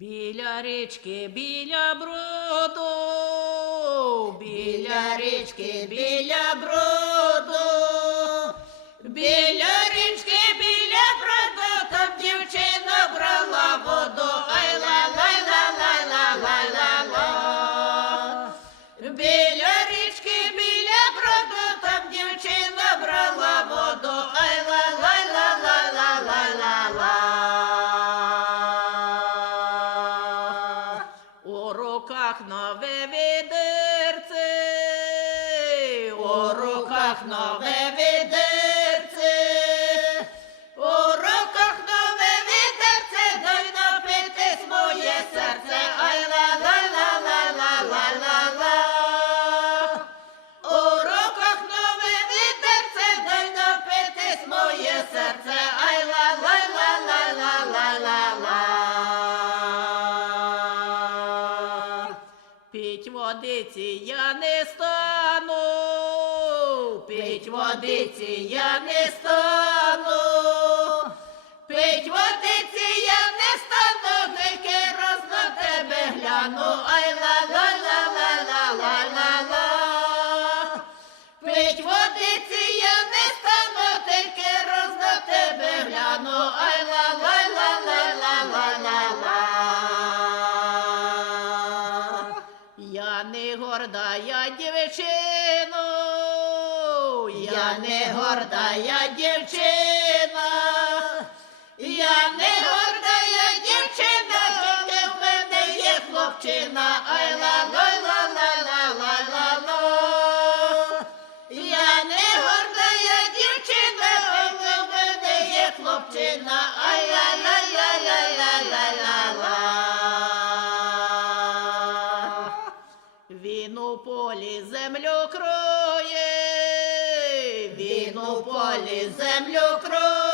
Біля річки, біля броду, біля річки, біля броду, біля річки, біля броду, там дівчина брала воду, ай ла лай ла лай ла лай ла ла. Біля річки, біля броду, там дівчина брала воду, ай ла лай ла лай ла лай ла ла. У руках нове відерце, у руках нове відерце, у руках нове відерце, дай напитись моє серце, ай ла ла ла ла ла ла ла ла. У руках нове відерце, дай напитись моє серце, ай ла ла ла ла ла ла ла ла. Піть водиці я не стану, піть водиці я не стану, піть водиці я не стану, тільки раз на тебе гляну, ай ла ла ла ла ла ла ла ла. Піть водиці я не стану, тільки раз на тебе гляну, ай ла ла ла ла ла ла ла ла. Я не горда, я дівчина, я не горда, я дівчина, я не горда, я дівчина, тільки в мене є хлопчина, ай ла ла ла ла ла ла ла ла. Я не горда, я дівчина, тільки в мене є хлопчина, ай ла ла ла ла ла ла ла ла. Він у полі землю кроє, він у полі землю кроє.